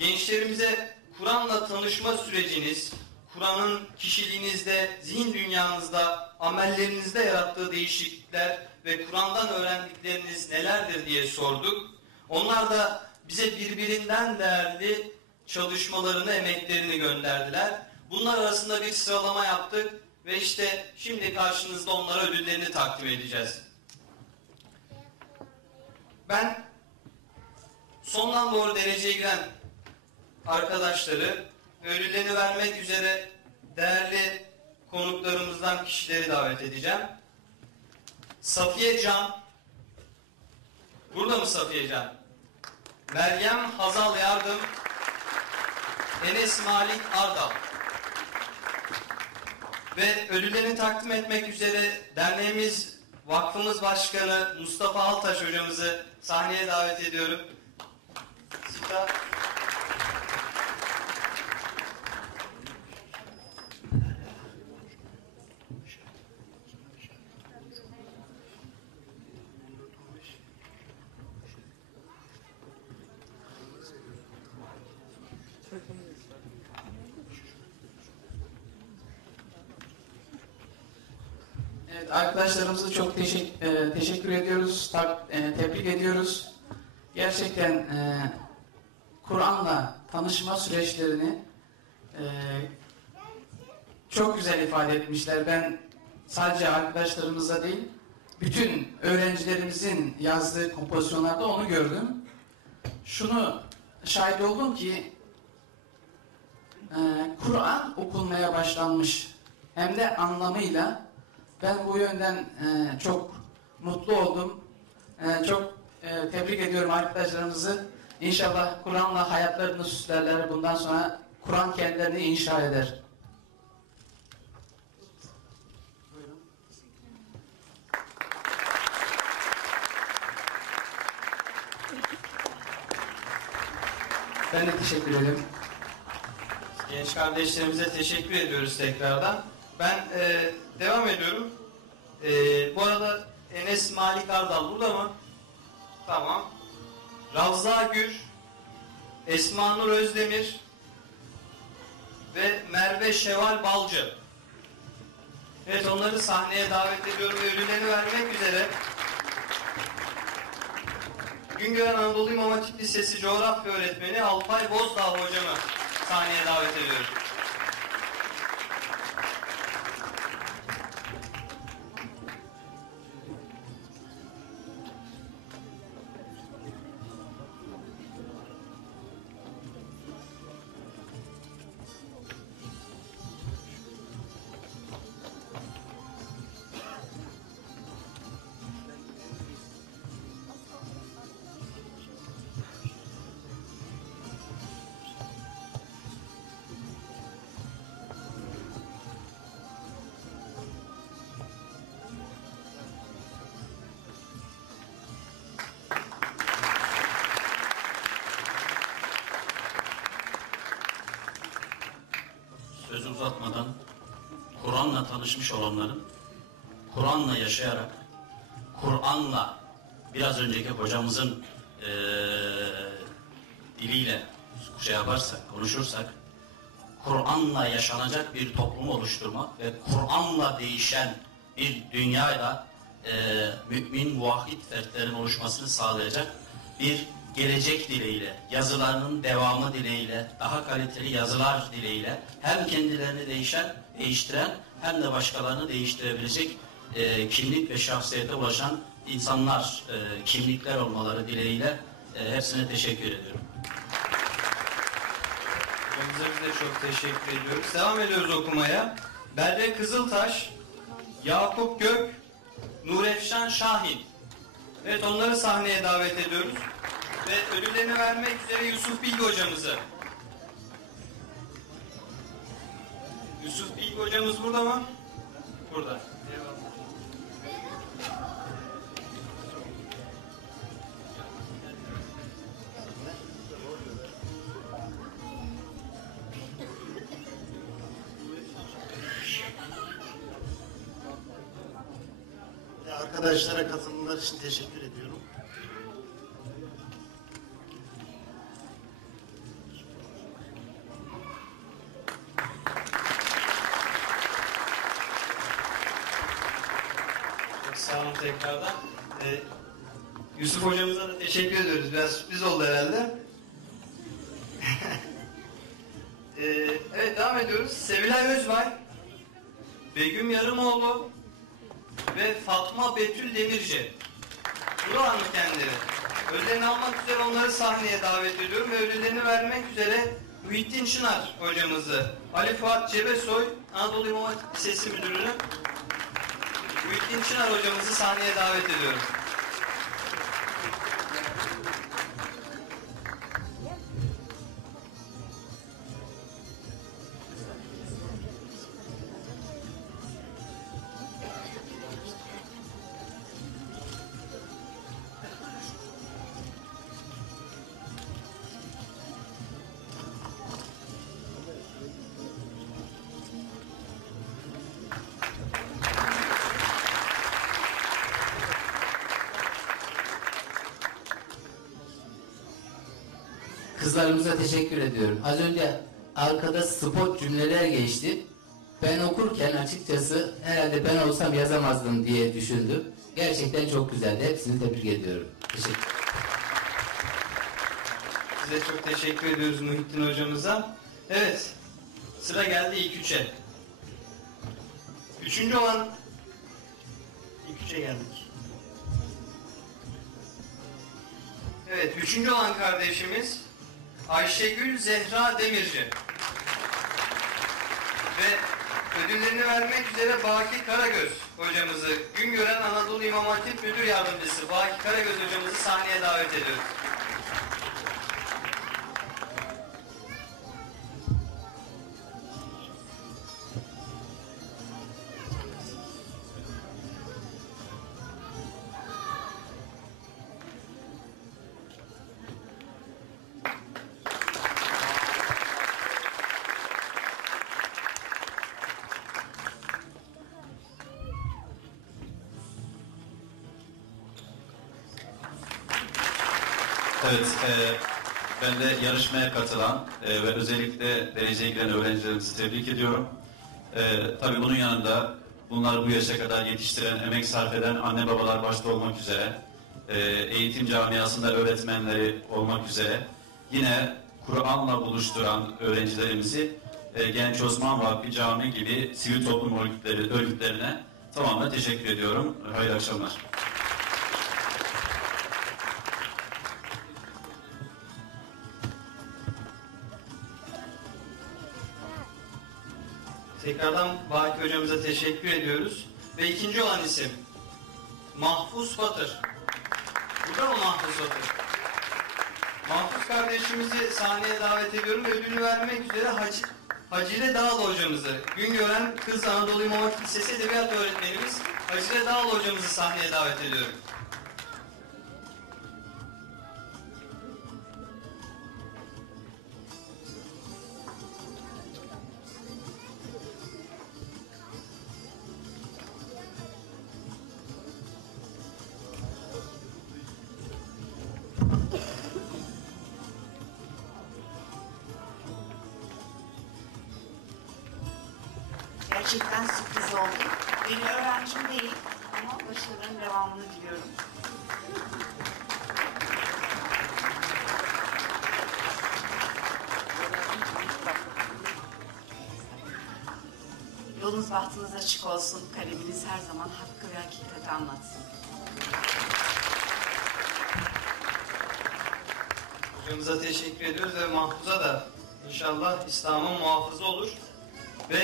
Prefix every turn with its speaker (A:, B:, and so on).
A: gençlerimize Kur'an'la tanışma süreciniz, Kur'an'ın kişiliğinizde, zihin dünyanızda, amellerinizde yarattığı değişiklikler ve Kur'an'dan öğrendikleriniz nelerdir diye sorduk. Onlar da bize birbirinden değerli çalışmalarını, emeklerini gönderdiler. Bunlar arasında bir sıralama yaptık ve işte şimdi karşınızda onlara ödüllerini takdim edeceğiz. Ben sondan doğru dereceye giren arkadaşları ödüllerini vermek üzere değerli konuklarımızdan kişileri davet edeceğim. Safiye Can Burada mı Safiye Can? Meryem Hazal Yardım Enes Malik Ardal ve ödüllerini takdim etmek üzere derneğimiz Vakfımız Başkanı Mustafa Altaş hocamızı sahneye davet ediyorum. Sita.
B: Evet, arkadaşlarımıza çok teşekkür, e, teşekkür ediyoruz, ta- e, tebrik ediyoruz. Gerçekten e, Kur'an'la tanışma süreçlerini e, çok güzel ifade etmişler. Ben sadece arkadaşlarımıza değil, bütün öğrencilerimizin yazdığı kompozisyonlarda onu gördüm. Şunu şahit oldum ki e, Kur'an okunmaya başlanmış hem de anlamıyla ben bu yönden e, çok mutlu oldum. E, çok e, tebrik ediyorum arkadaşlarımızı. İnşallah Kur'an'la hayatlarını süslerler. Bundan sonra Kur'an kendilerini inşa eder. Ben de teşekkür ederim.
A: Genç kardeşlerimize teşekkür ediyoruz tekrardan. Ben e, devam ediyorum. E, bu arada Enes Malik Ardal burada mı? Tamam. Ravza Gür, Esma Nur Özdemir ve Merve Şeval Balcı. Evet onları sahneye davet ediyorum ve ödüllerini vermek üzere. Güngören Anadolu İmam Hatip Lisesi coğrafya öğretmeni Alpay Bozdağ hocamı sahneye davet ediyorum.
C: Sözü uzatmadan Kur'an'la tanışmış olanların Kur'an'la yaşayarak Kur'an'la biraz önceki hocamızın eee, diliyle şey yaparsak, konuşursak Kur'an'la yaşanacak bir toplum oluşturmak ve Kur'an'la değişen bir dünyayla eee mümin, muvahhid fertlerin oluşmasını sağlayacak bir gelecek dileğiyle, yazılarının devamı dileğiyle, daha kaliteli yazılar dileğiyle hem kendilerini değişen, değiştiren hem de başkalarını değiştirebilecek eee, kimlik ve şahsiyete ulaşan insanlar, eee, kimlikler olmaları dileğiyle eee, hepsine teşekkür ediyorum.
A: Biz de çok teşekkür ediyoruz. Devam ediyoruz okumaya. Berre Kızıltaş, Yakup Gök, Nurefşan Şahin. Evet onları sahneye davet ediyoruz. Ve ödüllerini vermek üzere Yusuf Bilgi hocamızı. Yusuf Bilgi hocamız burada mı? Burada. Arkadaşlara katılımlar için teşekkür Sağ olun tekrardan. Ee, Yusuf hocamıza da teşekkür ediyoruz. Biraz sürpriz oldu herhalde. Ee, evet devam ediyoruz. Sevilay Özbay, Begüm Yarımoğlu ve Fatma Betül Demirci. Buralarmış kendileri. Ödüllerini almak üzere onları sahneye davet ediyorum ve ödüllerini vermek üzere Muhittin Çınar hocamızı, Ali Fuat Cebesoy, Anadolu İmam Lisesi Müdürünü, Muhittin Çınar hocamızı sahneye davet ediyorum.
D: Kızlarımıza teşekkür ediyorum. Az önce arkada spot cümleler geçti. Ben okurken açıkçası herhalde ben olsam yazamazdım diye düşündüm. Gerçekten çok güzeldi. Hepsini tebrik ediyorum. Teşekkür
A: Size çok teşekkür ediyoruz Muhittin hocamıza. Evet, sıra geldi ilk üçe. Üçüncü olan İlk üçe geldik. Evet, üçüncü olan kardeşimiz Ayşegül Zehra Demirci. Ve ödüllerini vermek üzere Baki Karagöz hocamızı, Güngören Anadolu İmam Hatip Müdür Yardımcısı Baki Karagöz hocamızı sahneye davet ediyoruz.
E: Evet, e, ben de yarışmaya katılan e, ve özellikle dereceye giren öğrencilerimizi tebrik ediyorum. E, tabii bunun yanında bunlar bu yaşa kadar yetiştiren, emek sarf eden anne babalar başta olmak üzere, e, eğitim camiasında öğretmenleri olmak üzere, yine Kur'an'la buluşturan öğrencilerimizi e, Genç Osman Vakfı Cami gibi sivil toplum örgütleri, örgütlerine tamamen teşekkür ediyorum. Hayırlı akşamlar.
A: Tekrardan Baki hocamıza teşekkür ediyoruz. Ve ikinci olan isim Mahfuz Batır. Burada mı Mahfuz Batır? Mahfuz kardeşimizi sahneye davet ediyorum ve ödülünü vermek üzere Hacı, Hacile Dağlı hocamızı, Güngören Kız Anadolu İmam Hatip Lisesi Edebiyat öğretmenimiz Hacile Dağlı hocamızı sahneye davet ediyorum.
F: Gerçekten sürpriz oldu. Benim öğrencim değil ama başarıların devamını diliyorum. Yolunuz bahtınız açık olsun. Kaleminiz her zaman hakkı ve hakikati anlatsın.
A: Hocamıza teşekkür ediyoruz ve Mahfuz'a da inşallah İslam'ın muhafızı olur. Ve